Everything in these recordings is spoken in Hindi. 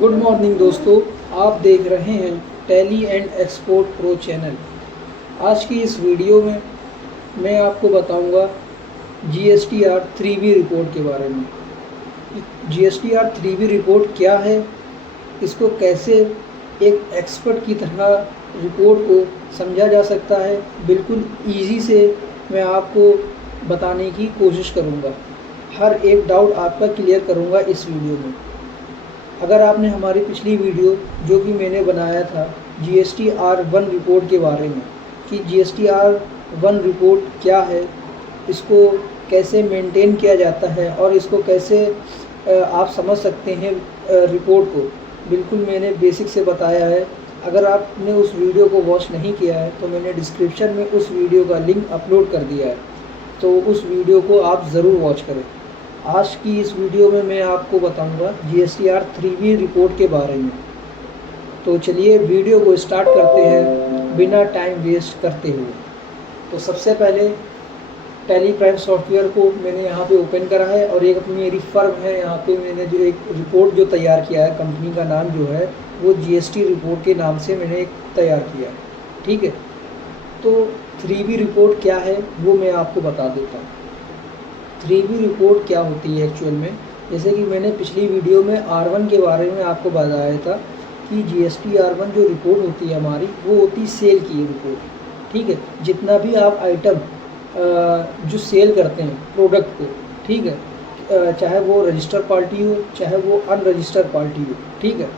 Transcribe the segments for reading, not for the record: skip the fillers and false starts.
गुड मॉर्निंग दोस्तों, आप देख रहे हैं tally and export pro channel. आज की इस वीडियो में मैं आपको बताऊंगा GSTR 3B रिपोर्ट के बारे में। GSTR 3B रिपोर्ट क्या है, इसको कैसे एक एक्सपर्ट की तरह रिपोर्ट को समझा जा सकता है, बिल्कुल ईजी से मैं आपको बताने की कोशिश करूंगा। हर एक डाउट आपका क्लियर करूंगा इस वीडियो में। अगर आपने हमारी पिछली वीडियो जो कि मैंने बनाया था GSTR 1 रिपोर्ट के बारे में कि GSTR 1 रिपोर्ट क्या है, इसको कैसे मेंटेन किया जाता है और इसको कैसे आप समझ सकते हैं रिपोर्ट को, बिल्कुल मैंने बेसिक से बताया है। अगर आपने उस वीडियो को वॉच नहीं किया है तो मैंने डिस्क्रिप्शन में उस वीडियो का लिंक अपलोड कर दिया है, तो उस वीडियो को आप ज़रूर वॉच करें। आज की इस वीडियो में मैं आपको बताऊंगा GSTR 3B रिपोर्ट के बारे में। तो चलिए वीडियो को स्टार्ट करते हैं बिना टाइम वेस्ट करते हुए। तो सबसे पहले टैली प्राइम सॉफ्टवेयर को मैंने यहाँ पे ओपन करा है और एक अपनी मेरी फर्म है, यहाँ पे मैंने जो एक रिपोर्ट जो तैयार किया है, कंपनी का नाम जो है वो GST रिपोर्ट के नाम से मैंने एक तैयार किया है। ठीक है, तो 3B रिपोर्ट क्या है वो मैं आपको बता देता हूँ। 3B रिपोर्ट क्या होती है एक्चुअल में, जैसे कि मैंने पिछली वीडियो में R1 के बारे में आपको बताया था कि GSTR1 जो रिपोर्ट होती है हमारी, वो होती सेल की रिपोर्ट। ठीक है, जितना भी आप आइटम जो सेल करते हैं प्रोडक्ट को, ठीक है, चाहे वो रजिस्टर पार्टी हो चाहे वो अनरजिस्टर्ड पार्टी हो, ठीक है,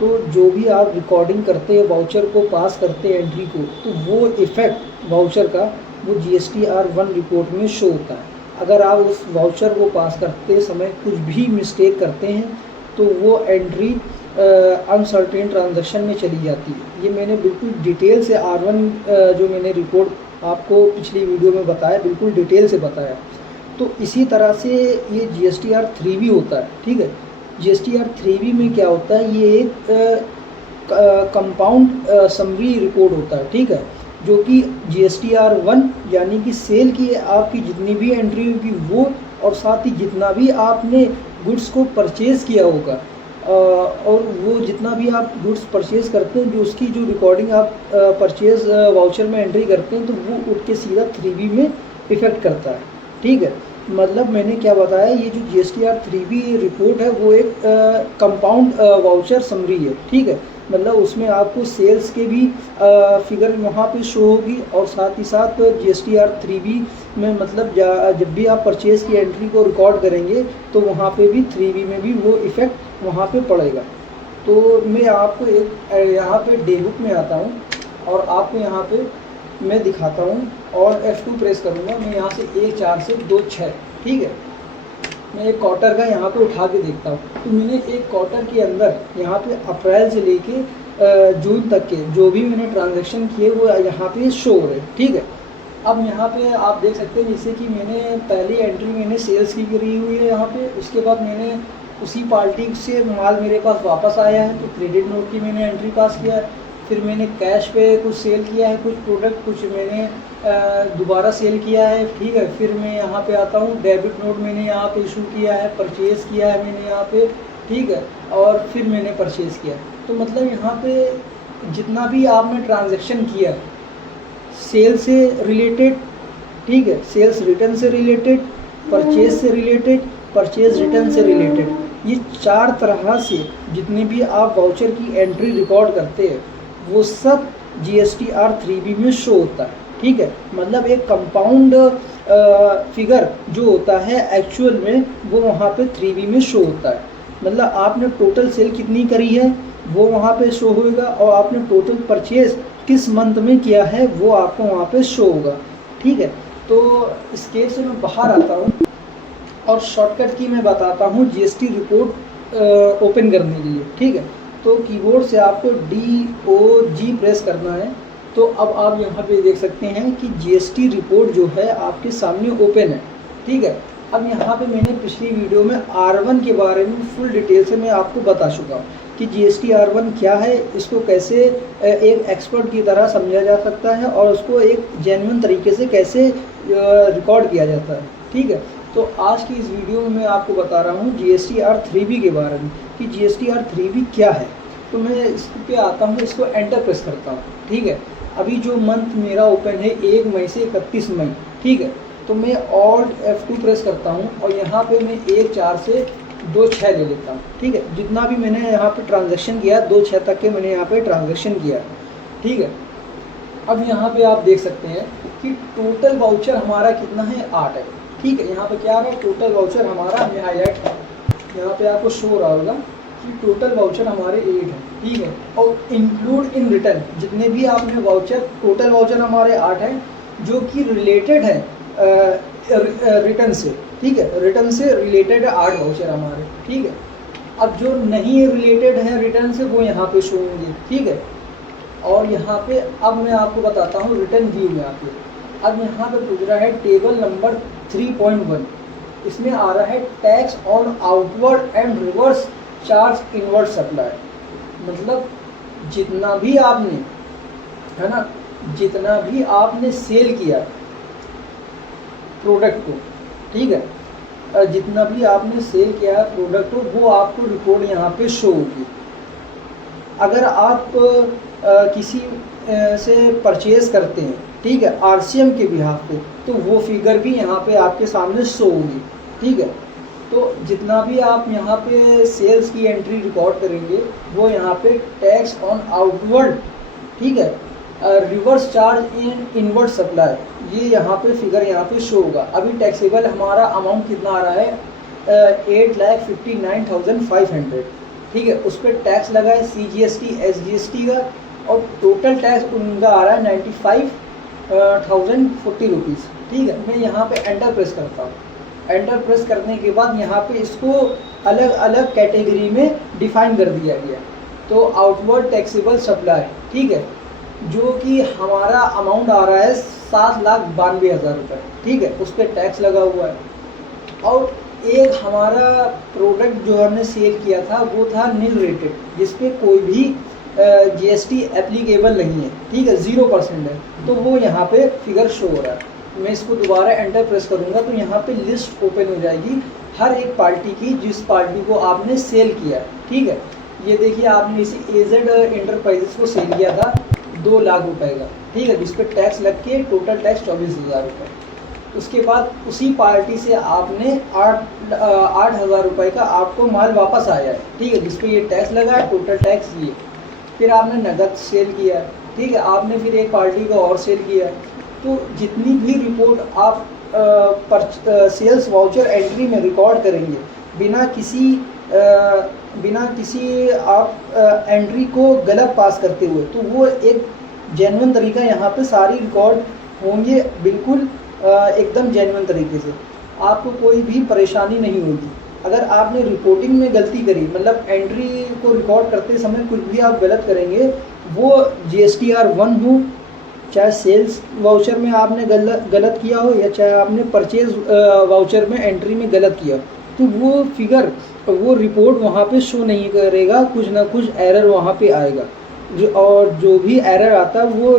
तो जो भी आप रिकॉर्डिंग करते हैं, वाउचर को पास करते हैं एंट्री को, तो वो इफ़ेक्ट वाउचर का वो GSTR1 रिपोर्ट में शो होता है। अगर आप उस वाउचर को पास करते समय कुछ भी मिस्टेक करते हैं तो वो एंट्री अनसर्टेन ट्रांजैक्शन में चली जाती है। ये मैंने बिल्कुल डिटेल से R1 जो मैंने रिपोर्ट आपको पिछली वीडियो में बताया, बिल्कुल डिटेल से बताया। तो इसी तरह से ये GSTR 3B होता है। ठीक है, GSTR 3B में क्या होता है, ये एक कंपाउंड समरी रिपोर्ट होता है। ठीक है, जो कि GSTR1 यानी कि सेल की आपकी जितनी भी एंट्री होगी वो, और साथ ही जितना भी आपने गुड्स को परचेज़ किया होगा और वो जितना भी आप गुड्स परचेज़ करते हैं, जो उसकी जो रिकॉर्डिंग आप परचेज़ वाउचर में एंट्री करते हैं, तो वो उठ के सीधा 3B में इफ़ेक्ट करता है। ठीक है, मतलब मैंने क्या बताया, ये जो GSTR 3B रिपोर्ट है वो एक कंपाउंड वाउचर समरी है। ठीक है, मतलब उसमें आपको सेल्स के भी फिगर वहाँ पे शो होगी और साथ ही साथ GSTR 3B में मतलब जब भी आप परचेज़ की एंट्री को रिकॉर्ड करेंगे तो वहाँ पे भी 3B में भी वो इफ़ेक्ट वहाँ पे पड़ेगा। तो मैं आपको एक यहाँ पे डे बुक में आता हूँ और आपको यहाँ पे मैं दिखाता हूँ और F2 प्रेस करूँगा। मैं यहाँ से 1 4 से 2 6, ठीक है, मैं एक क्वार्टर का यहाँ पे उठा के देखता हूँ। तो मैंने एक क्वार्टर के अंदर यहाँ पे अप्रैल से लेके जून तक के जो भी मैंने ट्रांजैक्शन किए वो यहाँ पे शो हो रहे हैं। ठीक है, अब यहाँ पे आप देख सकते हैं जैसे कि मैंने पहली एंट्री मैंने सेल्स की करी हुई है यहाँ पे, उसके बाद मैंने उसी पार्टी से माल मेरे पास वापस आया है तो क्रेडिट नोट की मैंने एंट्री पास किया है। फिर मैंने कैश पे कुछ सेल किया है, कुछ प्रोडक्ट कुछ मैंने दोबारा सेल किया है। ठीक है, फिर मैं यहाँ पे आता हूँ, डेबिट नोट मैंने यहाँ पे इशू किया है, परचेज़ किया है मैंने यहाँ पे। ठीक है, और फिर मैंने परचेज़ किया। तो मतलब यहाँ पे जितना भी आपने ट्रांजैक्शन किया सेल से रिलेटेड, ठीक है, सेल्स रिटर्न से रिलेटेड, परचेज से रिलेटेड, परचेज रिटर्न से रिलेटेड, ये 4 तरह से जितने भी आप वाउचर की एंट्री रिकॉर्ड करते हैं वो सब GSTR 3B में शो होता है। ठीक है, मतलब एक कंपाउंड फिगर जो होता है एक्चुअल में वो वहाँ पे 3B में शो होता है। मतलब आपने टोटल सेल कितनी करी है वो वहाँ पे शो होगा और आपने टोटल परचेज किस मंथ में किया है वो आपको वहाँ पे शो होगा। ठीक है, तो इस केस से मैं बाहर आता हूँ और शॉर्टकट की मैं बताता हूँ GST रिपोर्ट ओपन करने के लिए। ठीक है, तो कीबोर्ड से आपको DOG प्रेस करना है। तो अब आप यहाँ पे देख सकते हैं कि GST रिपोर्ट जो है आपके सामने ओपन है। ठीक है, अब यहाँ पे मैंने पिछली वीडियो में R1 के बारे में फुल डिटेल से मैं आपको बता चुका हूँ कि GSTR1 क्या है, इसको कैसे एक एक्सपर्ट की तरह समझा जा सकता है और उसको एक जेन्युइन तरीके से कैसे रिकॉर्ड किया जाता है। ठीक है, तो आज की इस वीडियो में मैं आपको बता रहा हूँ GSTR 3B के बारे में कि GSTR 3B क्या है। तो मैं इस पे आता हूँ, इसको एंटर प्रेस करता हूँ। ठीक है, अभी जो मंथ मेरा ओपन है 1 मई से 31 मई। ठीक है, तो मैं Alt F2 प्रेस करता हूँ और यहाँ पे मैं 1/4 से 2/6 ले लेता हूँ। ठीक है, जितना भी मैंने यहाँ पे ट्रांजैक्शन किया 2/6 तक के मैंने यहाँ पे ट्रांजैक्शन किया। ठीक है, अब यहाँ पे आप देख सकते हैं कि टोटल वाउचर हमारा कितना है, 8 है। ठीक है, यहाँ पे क्या है, टोटल वाउचर हमारा मैं हाईलाइट यहाँ पे आपको शो हो रहा होगा कि टोटल वाउचर हमारे 8 है। ठीक है, और इंक्लूड इन रिटर्न जितने भी आपने वाउचर, टोटल वाउचर हमारे 8 है जो कि रिलेटेड है रिटर्न से। ठीक है, रिटर्न से रिलेटेड है 8 वाउचर हमारे। ठीक है, अब जो नहीं रिलेटेड है रिटर्न से वो यहाँ पे शो होंगे। ठीक है, और यहाँ पे अब मैं आपको बताता हूँ रिटर्न व्यू में आके। अब यहाँ पे पूछ रहा है टेबल नंबर 3.1, इसमें आ रहा है tax on outward and reverse charge inward supply. मतलब जितना भी आपने, है ना, जितना भी आपने सेल किया प्रोडक्ट को, ठीक है, जितना भी आपने सेल किया प्रोडक्ट को वो आपको रिपोर्ट यहाँ पे शो होगी। अगर आप किसी से परचेज करते हैं, ठीक है, RCM के बिहाफ पे, तो वो फिगर भी यहाँ पे आपके सामने शो होगी। ठीक है, तो जितना भी आप यहाँ पे सेल्स की एंट्री रिकॉर्ड करेंगे वो यहाँ पे टैक्स ऑन आउटवर्ड, ठीक है, reverse charge in inward supply, ये यहाँ पे फिगर यहाँ पे शो होगा। अभी टैक्सेबल हमारा अमाउंट कितना आ रहा है, 8,59,500। ठीक है, उस पर टैक्स लगा है CGST SGST का, और टोटल टैक्स उनका आ रहा है 95,040 रुपीज़। ठीक है, मैं यहाँ पे एंटर प्रेस करता हूँ। एंटर प्रेस करने के बाद यहाँ पे इसको अलग अलग कैटेगरी में डिफाइन कर दिया गया। तो आउटवर्ड टैक्सेबल सप्लाई, ठीक है, जो कि हमारा अमाउंट आ रहा है 7,92,000 रुपये। ठीक है, उस पर टैक्स लगा हुआ है। और एक हमारा प्रोडक्ट जो हमने सेल किया था वो था नील रेटेड, जिसपे कोई भी GST एप्लीकेबल नहीं है। ठीक है, 0% है, तो वो यहाँ पे फिगर शो हो रहा है। मैं इसको दोबारा एंटर प्रेस करूँगा तो यहाँ पे लिस्ट ओपन हो जाएगी हर एक पार्टी की, जिस पार्टी को आपने सेल किया। ठीक है, ये देखिए आपने इसी AZ एंटरप्राइजेस को सेल किया था 2 लाख रुपए का। ठीक है, जिस पर टैक्स लग के टोटल टैक्स 24,000 रुपये। उसके बाद उसी पार्टी से आपने 8,000 रुपये का आपको माल वापस आया है। ठीक है, जिस पे ये टैक्स लगा है, टोटल टैक्स ये। फिर आपने नगद सेल किया। ठीक है, आपने फिर एक पार्टी को और सेल किया। तो जितनी भी रिपोर्ट आप सेल्स वाउचर एंट्री में रिकॉर्ड करेंगे बिना किसी आप एंट्री को गलत पास करते हुए, तो वो एक जेन्युइन तरीका यहाँ पे सारी रिकॉर्ड होंगे, बिल्कुल एकदम जेन्युइन तरीके से। आपको कोई भी परेशानी नहीं होगी। अगर आपने रिपोर्टिंग में गलती करी, मतलब एंट्री को रिकॉर्ड करते समय कुछ भी आप गलत करेंगे, वो GSTR 1 हो, चाहे सेल्स वाउचर में आपने गलत किया हो या चाहे आपने परचेज वाउचर में एंट्री में गलत किया, तो वो फिगर, वो रिपोर्ट वहाँ पे शो नहीं करेगा, कुछ ना कुछ एरर वहाँ पे आएगा। और जो भी एरर आता है वो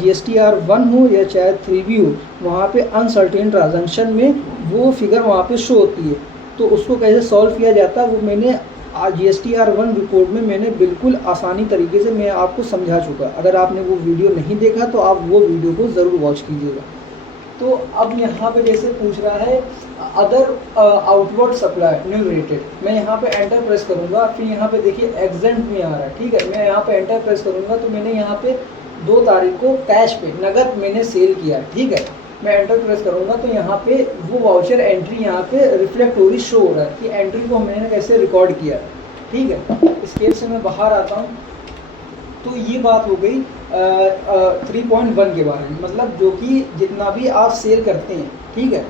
GSTR 1 हो या चाहे 3B हो, वहाँ पे अनसर्टेन ट्रांजैक्शन में वो फिगर वहाँ पे शो होती है। तो उसको कैसे सॉल्व किया जाता है वो मैंने GSTR 1 रिपोर्ट में मैंने बिल्कुल आसानी तरीके से मैं आपको समझा चुका। अगर आपने वो वीडियो नहीं देखा तो आप वो वीडियो को ज़रूर वॉच कीजिएगा। तो अब यहाँ पे जैसे पूछ रहा है other outward supply nil rated, मैं यहाँ पे एंटर प्रेस करूँगा। फिर यहाँ पे देखिए एग्जेंट में आ रहा है। ठीक है, मैं यहाँ पे एंटर प्रेस करूँगा तो मैंने यहाँ पे 2 तारीख को कैश पे नगद मैंने सेल किया। ठीक है, मैं एंटर प्रेस करूँगा तो यहाँ पे वो वाउचर एंट्री यहाँ पे रिफ्लेक्ट हो रही, शो हो रहा है कि एंट्री को मैंने कैसे रिकॉर्ड किया। ठीक है, इस केस से मैं बाहर आता हूँ। तो ये बात हो गई 3.1 के बारे में, मतलब जो कि जितना भी आप सेल करते हैं, ठीक है,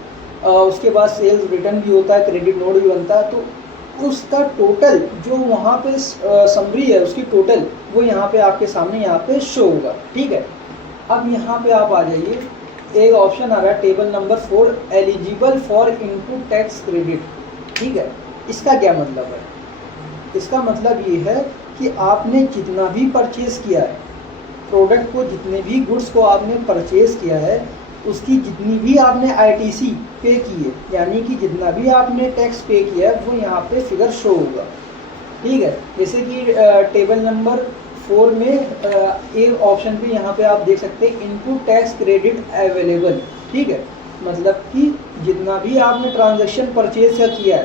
उसके बाद सेल्स रिटर्न भी होता है, क्रेडिट नोट भी बनता है, तो उसका टोटल जो वहाँ पे समरी है उसकी टोटल वो यहाँ पे आपके सामने यहाँ पे शो होगा। ठीक है, अब यहाँ पे आप आ जाइए, एक ऑप्शन आ रहा है table number 4 eligible for input tax credit. ठीक है, इसका क्या मतलब है? इसका मतलब ये है कि आपने जितना भी परचेज़ किया है प्रोडक्ट को, जितने भी गुड्स को आपने परचेज़ किया है, उसकी जितनी भी आपने आईटीसी पे की है, यानी कि जितना भी आपने टैक्स पे किया है वो यहाँ पे फिगर शो होगा। ठीक है, जैसे कि टेबल नंबर 4 में ए ऑप्शन पे यहाँ पे आप देख सकते हैं इनपुट टैक्स क्रेडिट अवेलेबल। ठीक है, मतलब कि जितना भी आपने ट्रांजैक्शन परचेज का किया है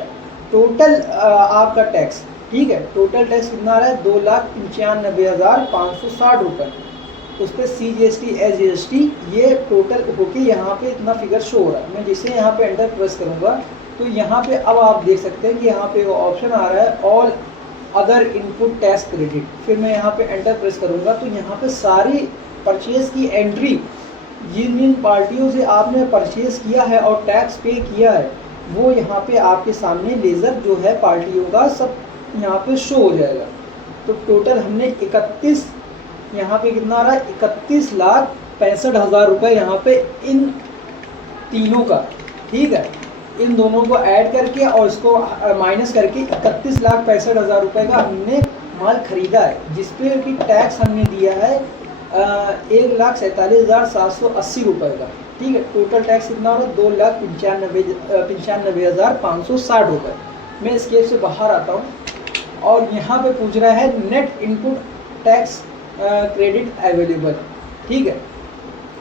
टोटल आपका टैक्स, ठीक है, टोटल टैक्स कितना आ रहा है 2,95,560 रुपये। उस पर CGST SGST ये टोटल होके यहाँ पे इतना फिगर शो हो रहा है। मैं जैसे यहाँ पे एंटर प्रेस करूँगा तो यहाँ पे अब आप देख सकते हैं कि यहाँ पे ऑप्शन आ रहा है all other input tax credit. फिर मैं यहाँ पे एंटर प्रेस करूँगा तो यहाँ पे सारी परचेज की एंट्री, जिन जिन पार्टियों से आपने परचेज किया है और टैक्स पे किया है वो यहाँ पे आपके सामने लेज़र जो है पार्टियों का सब यहाँ पे शो हो जाएगा। तो टोटल हमने 31, यहाँ पे कितना आ रहा है 31,65,000 रुपये यहाँ पे इन तीनों का। ठीक है, इन दोनों को ऐड करके और इसको माइनस करके 31,65,000 रुपये का हमने माल खरीदा है, जिस पे कि टैक्स हमने दिया है 1,47,780 रुपये का। ठीक है, टोटल टैक्स कितना हो रहा है 2,95,560 रुपये। मैं इस केस से बाहर आता हूँ और यहाँ पे पूछ रहा है net input tax credit available. ठीक है,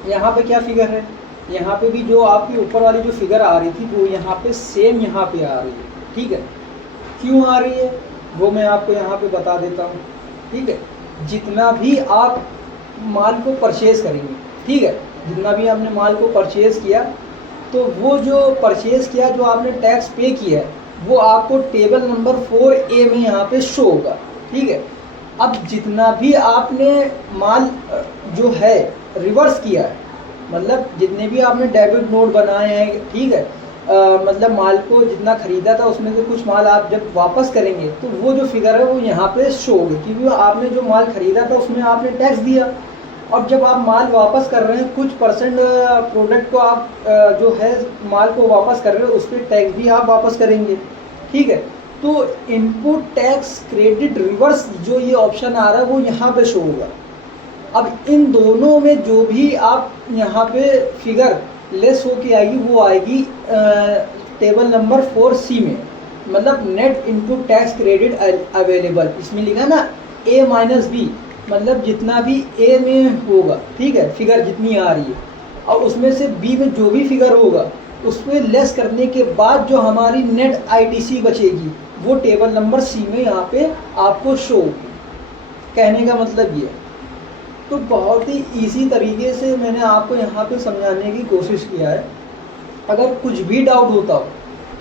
यहाँ पे क्या फिगर है, यहाँ पे भी जो आपकी ऊपर वाली जो फिगर आ रही थी वो यहाँ पे सेम यहाँ पे आ रही है। ठीक है, क्यों आ रही है वो मैं आपको यहाँ पे बता देता हूँ। ठीक है, जितना भी आप माल को परचेज़ करेंगे, ठीक है, जितना भी आपने माल को परचेज़ किया तो वो जो परचेज़ किया जो आपने टैक्स पे किया है वो आपको टेबल नंबर 4A में यहाँ पे शो होगा। ठीक है, अब जितना भी आपने माल जो है रिवर्स किया है, मतलब जितने भी आपने डेबिट नोट बनाए हैं, ठीक है, मतलब माल को जितना ख़रीदा था उसमें से कुछ माल आप जब वापस करेंगे तो वो जो फिगर है वो यहाँ पे शो होगी, क्योंकि आपने जो माल ख़रीदा था उसमें आपने टैक्स दिया और जब आप माल वापस कर रहे हैं कुछ परसेंट प्रोडक्ट को आप जो है माल को वापस कर रहे हो उस पर टैक्स भी आप वापस करेंगे। ठीक है, तो इनपुट टैक्स क्रेडिट रिवर्स जो ये ऑप्शन आ रहा है वो यहाँ पे शो होगा। अब इन दोनों में जो भी आप यहाँ पे फिगर लेस होके आएगी वो आएगी टेबल नंबर 4C में, मतलब net input tax credit available. इसमें लिखा ना A-B, मतलब जितना भी A में होगा, ठीक है, फिगर जितनी आ रही है और उसमें से B में जो भी फिगर होगा उसमें लेस करने के बाद जो हमारी नेट ITC बचेगी वो टेबल नंबर C में यहाँ पे आपको शो होगी। कहने का मतलब ये है। तो बहुत ही इजी तरीके से मैंने आपको यहाँ पे समझाने की कोशिश किया है। अगर कुछ भी डाउट होता हो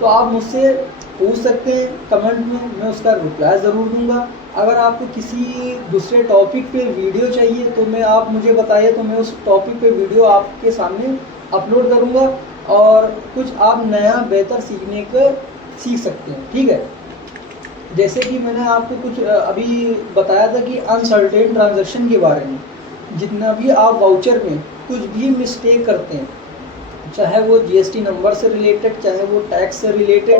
तो आप मुझसे पूछ सकते हैं कमेंट में, मैं उसका रिप्लाई ज़रूर दूंगा। अगर आपको किसी दूसरे टॉपिक पे वीडियो चाहिए तो आप मुझे बताइए, तो मैं उस टॉपिक पे वीडियो आपके सामने अपलोड करूंगा और कुछ आप नया बेहतर सीख सकते हैं। ठीक है, जैसे कि मैंने आपको कुछ अभी बताया था कि अनसर्टेन ट्रांजैक्शन के बारे में, जितना भी आप वाउचर में कुछ भी मिस्टेक करते हैं, चाहे वो GST नंबर से रिलेटेड, चाहे वो टैक्स से रिलेटेड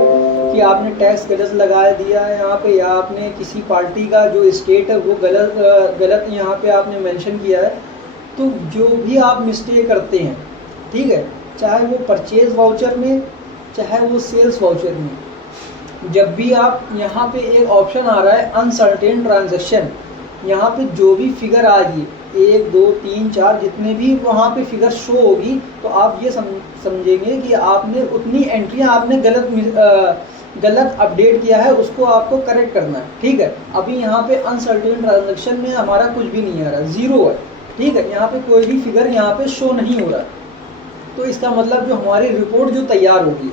कि आपने टैक्स गलत लगा दिया है यहाँ पे, या आपने किसी पार्टी का जो स्टेट है वो गलत यहाँ पे आपने मेंशन किया है, तो जो भी आप मिस्टेक करते हैं, ठीक है, चाहे वो परचेज वाउचर में चाहे वो सेल्स वाउचर में, जब भी आप यहाँ पे एक ऑप्शन आ रहा है अनसर्टेन ट्रांजैक्शन, यहाँ पे जो भी फिगर आएगी 1 2 3 4 जितने भी वहाँ पे फिगर शो होगी तो आप ये समझेंगे कि आपने उतनी एंट्रियाँ आपने गलत अपडेट किया है, उसको आपको करेक्ट करना है। ठीक है, अभी यहाँ पे अनसर्टेन ट्रांजैक्शन में हमारा कुछ भी नहीं आ रहा, ज़ीरो है। ठीक है, यहाँ पे कोई भी फिगर यहाँ पे शो नहीं हो रहा, तो इसका मतलब जो हमारी रिपोर्ट जो तैयार होगी,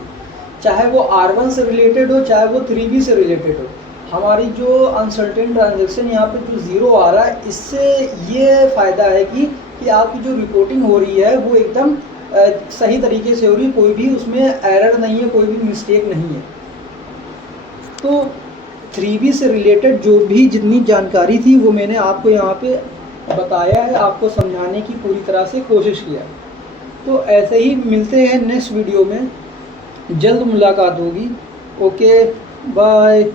चाहे वो R1 से रिलेटेड हो चाहे वो 3B से रिलेटेड हो, हमारी जो अनसर्टेन ट्रांजैक्शन यहाँ पे जो ज़ीरो आ रहा है, इससे ये फ़ायदा है कि आपकी जो रिपोर्टिंग हो रही है वो एकदम सही तरीके से हो रही है, कोई भी उसमें एरर नहीं है, कोई भी मिस्टेक नहीं है। तो 3B से रिलेटेड जो भी जितनी जानकारी थी वो मैंने आपको यहाँ पे बताया है, आपको समझाने की पूरी तरह से कोशिश किया। तो ऐसे ही मिलते हैं नेक्स्ट वीडियो में, जल्द मुलाकात होगी। Okay, bye.